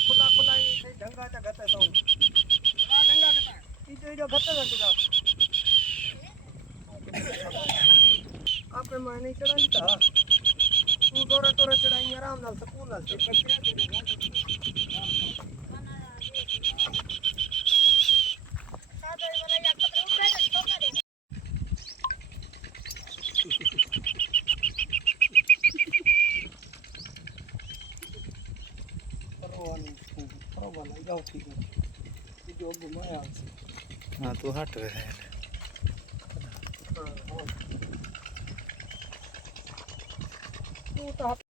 खुला खुला ढंगा चा घट तो ढंगा घटा जो घट जा आपे माने चढ़ा लिता तू तोरे तोरे चढ़ाई आराम नाल सकून नाल हाँ तू हट रहे तू तो